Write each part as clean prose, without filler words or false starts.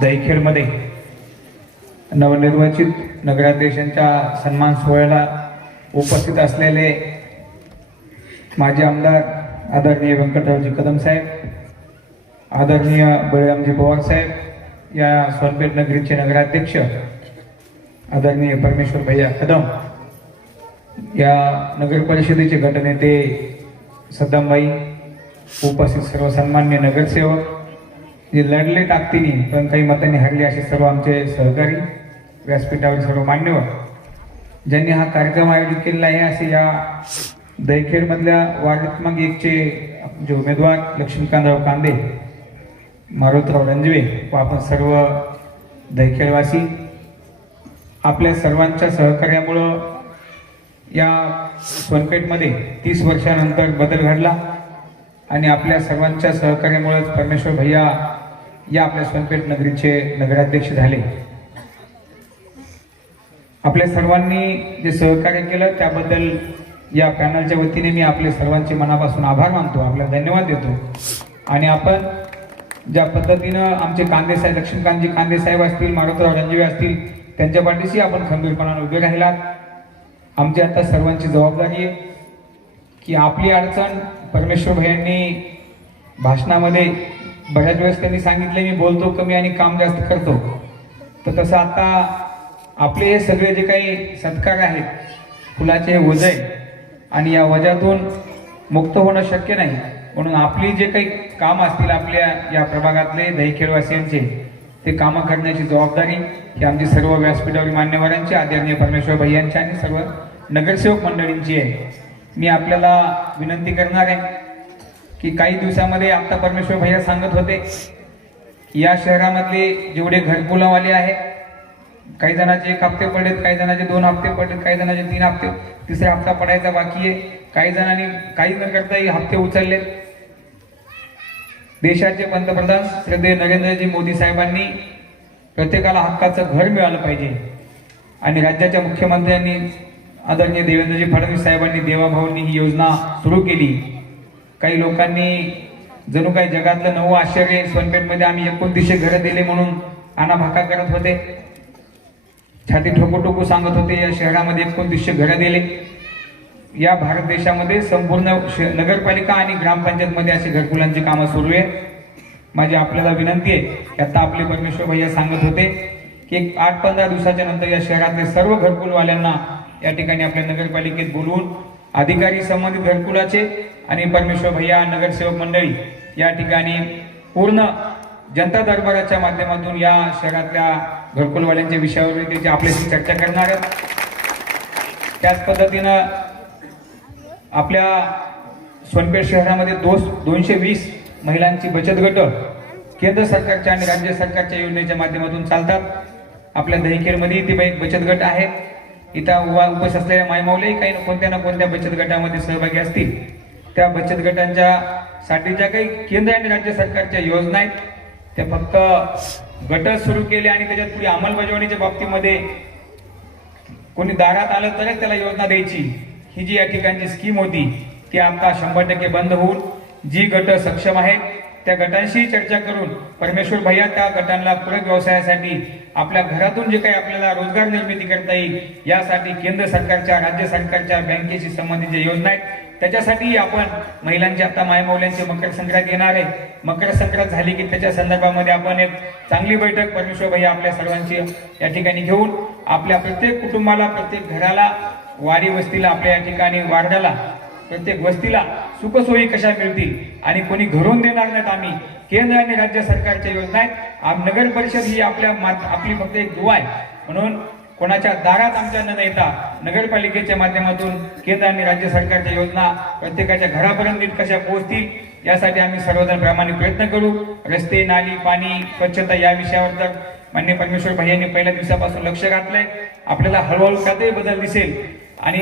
दहीखेडमध्ये नवनिर्वाचित नगराध्यक्षांच्या सन्मान सोहळ्याला उपस्थित असलेले माजी आमदार आदरणीय व्यंकटरावजी कदम साहेब, आदरणीय बळीरामजी पवार साहेब, या सोनपेठ नगरीचे नगराध्यक्ष आदरणीय परमेश्वर भैया कदम, या नगर परिषदेचे गटनेते सद्दामबाई, उपस्थित सर्व सन्मान्य नगरसेवक, जे लढले ताकदीने पण काही मतांनी हरले असे सर्व आमचे सहकारी, व्यासपीठावर सर्व मान्यवर ज्यांनी हा कार्यक्रम आयोजित केलेला आहे, असे या दहीखेडमधल्या वार्ड क्रमांक 1चे जे उमेदवार लक्ष्मीकांतराव कांदे, मारुतराव रणजवे व आपण सर्व दहीखेडवासी, आपल्या सर्वांच्या सहकार्यामुळं या सोनपेठमध्ये 30 वर्षानंतर बदल घडला आणि आपल्या सर्वांच्या सहकार्यामुळे परमेश्वर भैया या आपल्या सोनपेठ नगरीचे नगराध्यक्ष झाले. आपल्या सर्वांनी जे सहकार्य केलं त्याबद्दल या पॅनलच्या वतीने मी आपले सर्वांचे मनापासून आभार मानतो, आपल्याला धन्यवाद देतो. आणि आपण ज्या पद्धतीनं आमचे कांदे साहेब, लक्ष्मीकांतजी कांदे साहेब असतील, मारुतराव रणजवे असतील, त्यांच्या पाठीशी आपण खंबीरपणाने उभे राहिलात. आमची आता सर्वांची जबाबदारी आहे की आपली अडचण परमेश्वर भैयांनी भाषणामध्ये बऱ्याच वेळेस त्यांनी सांगितले, मी बोलतो कमी आणि काम जास्त करतो. तर तसं आता आपले हे सगळे जे काही सत्कार आहेत, फुलाचे वज आहे आणि या वजातून मुक्त होणं शक्य नाही. म्हणून आपली जे काही काम असतील आपल्या या प्रभागातले दहीखेडवासियांचे, ते कामं करण्याची जबाबदारी ही आमची सर्व व्यासपीठावरील मान्यवरांची, आदरणीय परमेश्वर भैयांची आणि सर्व नगरसेवक मंडळींची आहे. मी आपल्याला विनंती करणार आहे की काही दिवसामध्ये आता परमेश्वर भैया सांगत होते की या शहरामधले जेवढे घरकुलावाले आहेत, काही जणांचे 1 हप्ते पडलेत, काही जणांचे 2 हप्ते पडलेत, काही जणांचे 3 हप्ते, तिसरा हप्ता पडायचा बाकी आहे. काही जणांनी काही न करताही हप्ते उचललेत. देशाचे पंतप्रधान श्रद्धेय नरेंद्रजी मोदी साहेबांनी प्रत्येकाला हक्काचं घर मिळालं पाहिजे आणि राज्याच्या मुख्यमंत्र्यांनी आदरणीय देवेंद्रजी फडणवीस साहेबांनी देवाभाऊंनी ही योजना सुरू केली. काही लोकांनी जणू काही जगातलं 9वं आश्चर्य सोनपेठमध्ये आम्ही 2900 घरं दिले म्हणून आनाभाका करत होते, छाती ठोकू सांगत होते. या शहरामध्ये 2900 घरं दिले. या भारत देशामध्ये संपूर्ण नगरपालिका आणि ग्रामपंचायतमध्ये अशी घरकुलांची कामं सुरू आहे. माझी आपल्याला विनंती आहे की आता आपले परमेश्वर भैया सांगत होते की 8-15 दिवसाच्या नंतर या शहरातले सर्व घरकुलवाल्यांना या ठिकाणी आपल्या नगरपालिकेत बोलवून अधिकारी संबंधित घरकुलाचे आणि परमेश्वर भैया नगरसेवक मंडळी या ठिकाणी पूर्ण जनता दरबाराच्या माध्यमातून या शहरातल्या घरकुलवाल्यांच्या विषयावर त्याची आपल्याशी चर्चा करणार आहेत. त्याच पद्धतीनं आपल्या सोनपेठ शहरामध्ये 220 महिलांची बचत गट केंद्र सरकारच्या आणि राज्य सरकारच्या योजनेच्या माध्यमातून चालतात. आपल्या दहीखेडमध्ये ती एक बचत गट आहे. इथं उपस्थित असलेल्या मायमाऊली काही कोणत्या ना कोणत्या बचत गटामध्ये सहभागी असतील. त्या बचत गटांच्या साठी ज्या काही केंद्र आणि राज्य सरकारच्या योजना आहेत, त्या फक्त गट सुरू केले आणि त्याच्यात पुढे अंमलबजावणीच्या बाबतीमध्ये कोणी दारात आलं तरच त्याला योजना द्यायची, ही जी या ठिकाणची स्कीम होती ती आता 100% बंद होऊन जी गट सक्षम आहेत त्या गटांशी चर्चा करून परमेश्वर भैया त्या गटांना पूरक व्यवसायासाठी आपल्या घरातून जे काही आपल्याला रोजगार निर्मिती करता येईल यासाठी केंद्र सरकारच्या, राज्य सरकारच्या, बँकेशी संबंधित जे योजना आहेत त्याच्यासाठी आपण महिलांची आता मायमौल्यांची मकर संक्रांत येणार आहे. मकर संक्रांत झाली की त्याच्या संदर्भामध्ये आपण एक चांगली बैठक परमेश्वर भैया आपल्या सर्वांची या ठिकाणी घेऊन आपल्या प्रत्येक कुटुंबाला, प्रत्येक घराला, वाडी वस्तीला, आपल्या या ठिकाणी वार्डाला, प्रत्येक वस्तीला सुखसोयी कशा मिळतील आणि कोणी घरून देणार नाहीत. आम्ही केंद्र आणि राज्य सरकारच्या योजना आहेत. नगर परिषद ही आपली फक्त एक दुवा आहे. म्हणून कोणाच्या दारात आमच्या न येता नगरपालिकेच्या माध्यमातून केंद्र आणि राज्य सरकारच्या योजना प्रत्येकाच्या घरापर्यंत नीट कशा पोहोचतील यासाठी आम्ही सर्वजण प्रामाणिक प्रयत्न करू. रस्ते, नाली, पाणी, स्वच्छता या विषयावर तर माननीय परमेश्वर भैयांनी पहिल्या दिवसापासून लक्ष घातलंय. आपल्याला हळूहळू त्यातही बदल दिसेल. आणि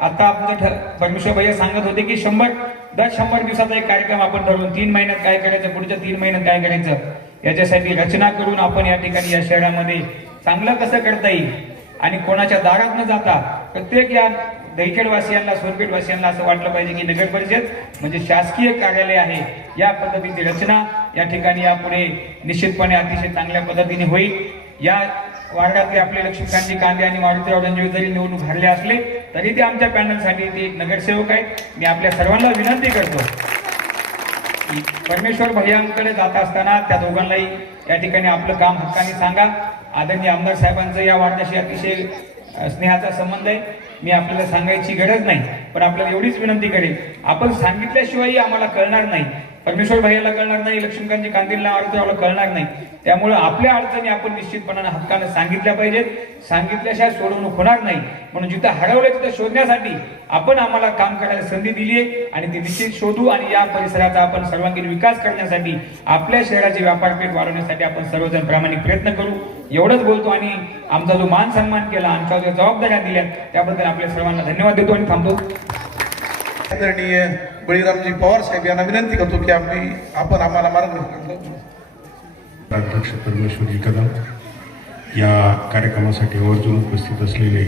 आता आमचं परमेश्वर भैया सांगत होते की 100 दिवसाचा एक कार्यक्रम आपण ठरवून 3 महिन्यात काय करायचं, पुढच्या 3 महिन्यात काय करायचं याच्यासाठी रचना करून आपण या ठिकाणी या शहरामध्ये चांगलं कसं करता येईल आणि कोणाच्या दारात न जाता प्रत्येक या दहिखेडवासियांना, सोनपेठवासियांना असं वाटलं पाहिजे की नगर परिषद म्हणजे शासकीय कार्यालय आहे. या पद्धतीची रचना या ठिकाणी यापुढे निश्चितपणे अतिशय चांगल्या पद्धतीने होईल. या वार्डातले आपले लक्ष्मीकांतजी कांदे आणि मारुतीराव रणजीत जरी निवडणूक हरले असले तरी ते आमच्या पॅनलसाठी ते एक नगरसेवक आहेत. मी आपल्या सर्वांना विनंती करतो की परमेश्वर भैयांकडे जात असताना त्या दोघांनाही या ठिकाणी आपलं काम हक्काने सांगा. आदरणीय आमदार साहेबांचं या वार्डाशी अतिशय स्नेहाचा संबंध आहे. मी आपल्याला सांगायची गरज नाही, पण आपल्याला एवढीच विनंती करेल, आपण सांगितल्याशिवाय आम्हाला कळणार नाही. परमेश्वर भैयाला कळणार नाही, लक्ष्मीकांतजी कांदेला आरोग्याला कळणार नाही. त्यामुळे आपल्या अडचणी आपण निश्चितपणाने हक्काने सांगितल्या पाहिजेत. सांगितल्याशिवाय सोडवणूक होणार नाही. म्हणून जिथं हरवलं तिथं शोधण्यासाठी आपण आम्हाला काम करायला संधी दिली आहे आणि ती निश्चित शोधू आणि या परिसराचा आपण सर्वांगीण विकास करण्यासाठी, आपल्या शहराची व्यापारपेठ वाढवण्यासाठी आपण सर्वजण प्रामाणिक प्रयत्न करू. एवढंच बोलतो आणि आमचा जो मान सन्मान केला, आमच्या जो जबाबदाऱ्या दिल्या त्याबद्दल आपल्या सर्वांना धन्यवाद देतो आणि थांबतो. आदरणीय बळीरामजी पवार साहेब यांना विनंती करतो की आपण आम्हाला मार्गदर्शन. अध्यक्ष परमेश्वरी कदम, या कार्यक्रमासाठी आवर्जून उपस्थित असलेले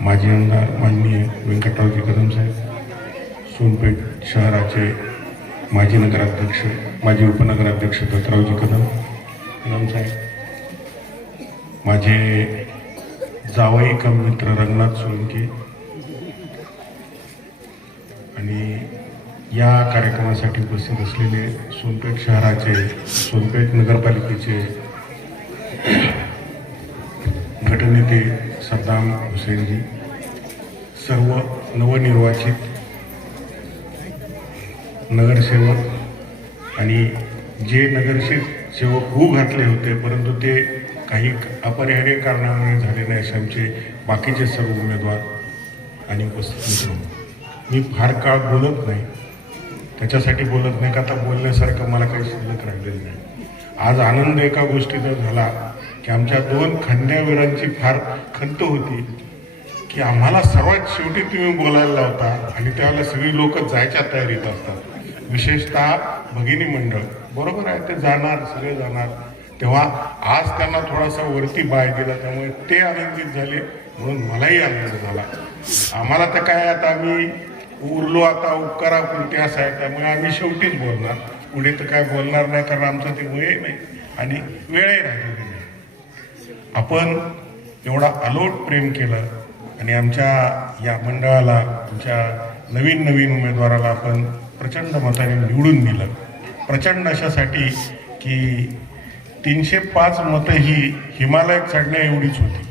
माजी आमदार माननीय व्यंकटरावजी कदम साहेब, सोनपेठ शहराचे माजी नगराध्यक्ष, माजी उपनगराध्यक्ष दत्तरावजी कदम साहेब, माझे जावई कम मित्र रंगनाथ सोळंके आणि या कार्यक्रमासाठी उपस्थित असलेले सोनपेठ शहराचे, सोनपेठ नगरपालिकेचे गटनेते सद्दाम हुसेनजी, सर्व नवनिर्वाचित नगरसेवक आणि जे नगरसेवक होऊ घातले होते परंतु ते काही अपरिहार्य कारणामुळे झाले नाही असे आमचे बाकीचे सर्व उमेदवार आणि उपस्थित मित्र. मी फार काळ बोलत नाही, त्याच्यासाठी बोलत नाही का आता बोलण्यासारखं मला काही शिल्लक राहिलेलं नाही. आज आनंद एका गोष्टीचा झाला की आमच्या 2 खंड्यावीरांची फार खंत होती की आम्हाला सर्वात शेवटी तुम्ही बोलायला लावता आणि त्यावेळेला सगळी लोक जायच्या तयारीत असतात, विशेषतः भगिनी मंडळ. बरोबर आहे, ते जाणार, सगळे जाणार. तेव्हा आज त्यांना थोडासा वरती बाय दिला, त्यामुळे ते आनंदित झाले, म्हणून मलाही आनंद झाला. आम्हाला तर काय, आता आम्ही उरलो, आता उपकारा कोणते असं आहे, त्यामुळे आम्ही शेवटीच बोलणार, पुढे तर काय बोलणार नाही, कारण आमचं ते वय नाही आणि वेळही राहिलेली नाही. आपण एवढा अलोट प्रेम केलं आणि आमच्या या मंडळाला, आमच्या नवीन उमेदवाराला आपण प्रचंड मताने निवडून दिलं. प्रचंड अशासाठी की 305 मतं ही हिमालयात चढण्या एवढीच होती,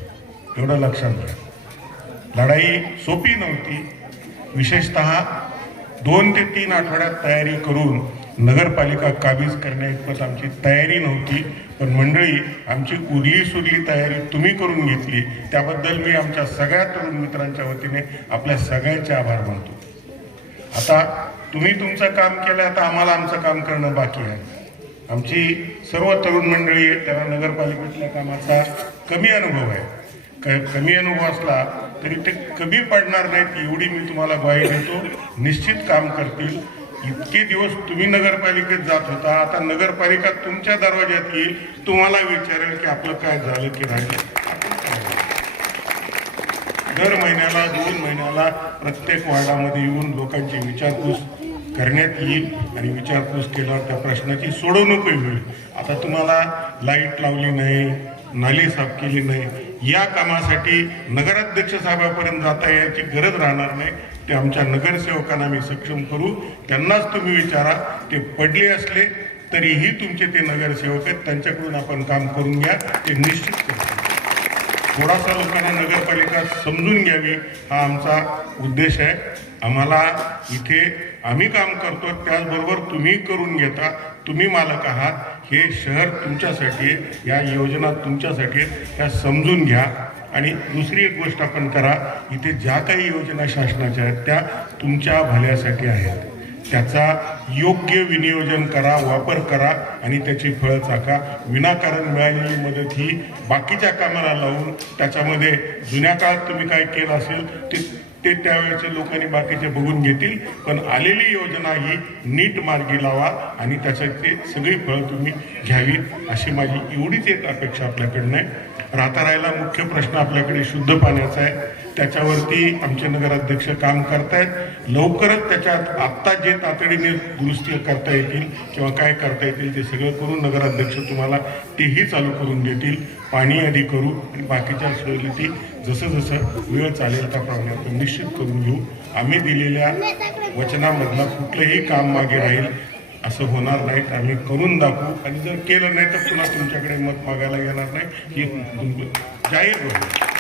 एवढं लक्षात घ्या. लढाई सोपी नव्हती. विशेषतः 2 ते 3 आठवड्यात तयारी करून नगरपालिका काबीज करण्याइतपत आमची तयारी नव्हती, पण मंडळी आमची उरली सुरली तयारी तुम्ही करून घेतली, त्याबद्दल मी आमच्या सगळ्या तरुण मित्रांच्या वतीने आपल्या सगळ्यांचे आभार मानतो. आता तुम्ही तुमचं काम केलं, आता आम्हाला आमचं काम करणं बाकी आहे. आमची सर्व तरुण मंडळी, त्यांना नगरपालिकेतल्या कामाचा कमी अनुभव आहे. कमी अनुभव असला तरी ते कमी पडणार नाहीत एवढी मी तुम्हाला ग्वाही देतो. निश्चित काम करतील. इतके दिवस तुम्ही नगरपालिकेत जात होता, आता नगरपालिका तुमच्या दरवाज्यात येईल, तुम्हाला विचारेल की आपलं काय झालं की राहिलं. दर महिन्याला 2 महिन्याला प्रत्येक वार्डामध्ये येऊन लोकांची विचारपूस करण्यात येईल आणि विचारपूस केल्यावर त्या प्रश्नाची सोडवणूकही होईल. आता तुम्हाला लाईट लावली नाही, नाली साफ केली नाही, या कामासाठी नगराध्यक्ष साहेबापर्यंत जाता याची गरज राहणार नाही. ते आमच्या नगरसेवकांना मी सक्षम करू, त्यांनाच तुम्ही विचारा. ते पडले असले तरीही तुमचे ते नगरसेवक आहेत, त्यांच्याकडून आपण काम करून घ्या, ते निश्चित करतील. थोडासा लोकांना नगरपालिका समजून घ्यावी हा आमचा उद्देश आहे. आम्हाला इथे आम्ही काम करतो, त्याचबरोबर तुम्ही करून घेता. तुम्ही मालक आहात, हे शहर तुमच्यासाठी आहे, या योजना तुमच्यासाठी आहेत, त्या समजून घ्या. आणि दुसरी एक गोष्ट आपण करा, इथे ज्या काही योजना शासनाच्या आहेत त्या तुमच्या भल्यासाठी आहेत, त्याचा योग्य विनियोजन करा, वापर करा आणि त्याची फळं चाका. विनाकारण मिळालेली मदत ही बाकीच्या कामाला लावून त्याच्यामध्ये जुन्या काळात तुम्ही काय केलं असेल ते त्यावेळेच्या लोकांनी बाकीचे बघून घेतील, पण आलेली योजना ही नीट मार्गी लावा आणि त्याच्याची सगळी फळं तुम्ही घ्यावी, अशी माझी एवढीच एक अपेक्षा आपल्याकडनं आहे. राहता राहिला मुख्य प्रश्न आपल्याकडे शुद्ध पाण्याचा आहे. त्याच्यावरती आमचे नगराध्यक्ष काम करतायत. लवकरच त्याच्यात आत्ता जे तातडीने दुरुस्ती करता येतील किंवा काय करता येतील ते सगळं करून नगराध्यक्ष तुम्हाला तेही चालू करून देतील. पाणी आधी करू आणि बाकीच्या सोयीची जसं जसं वेळ चालेल त्याप्रमाणे आपण निश्चित करून घेऊ. आम्ही दिलेल्या वचनामधला कुठलंही काम मागे राहील असं होणार नाही. आम्ही करून दाखवू आणि जर केलं नाही तर पुन्हा तुमच्याकडे मत मागायला येणार नाही ही जाहीर होईल.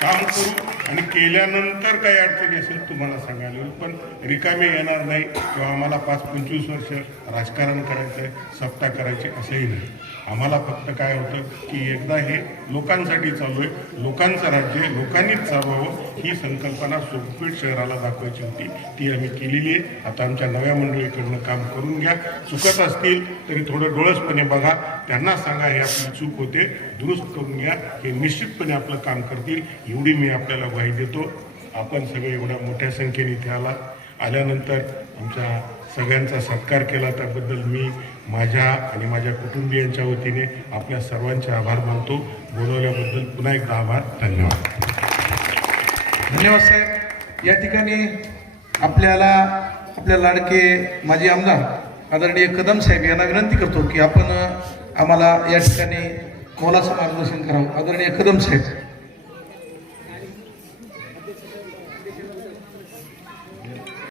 काम करू आणि केल्यानंतर काही अडचणी असेल तुम्हाला सांगायला येईल, पण रिकामे येणार नाही किंवा आम्हाला 5-25 वर्ष राजकारण करायचं आहे, सत्ता करायची असंही नाही. आम्हाला फक्त काय होतं की एकदा हे लोकांसाठी चालू आहे, लोकांचं राज्य आहे, लोकांनीच चालवावं ही संकल्पना सोपपेठ शहराला दाखवायची होती. ती आम्ही केलेली आहे. आता आमच्या नव्या मंडळीकडनं काम करून घ्या. चुकत असतील तरी थोडं डोळसपणे बघा, त्यांना सांगा हे आपली चूक होते, दुरुस्त करून घ्या. हे निश्चितपणे आपलं काम करतील एवढी मी आपल्याला ग्वाही देतो. आपण सगळे एवढ्या मोठ्या संख्येने इथे आल्यानंतर आमच्या सगळ्यांचा सत्कार केला त्याबद्दल मी माझ्या आणि माझ्या कुटुंबियांच्या वतीने आपल्या सर्वांचे आभार मानतो. बोलवल्याबद्दल पुन्हा एकदा आभार. धन्यवाद. धन्यवाद साहेब. या ठिकाणी आपल्याला आपल्या लाडके माजी आमदार आदरणीय कदम साहेब यांना विनंती करतो की आपण आम्हाला या ठिकाणी मोलाचं मार्गदर्शन करावं. आदरणीय कदम साहेब.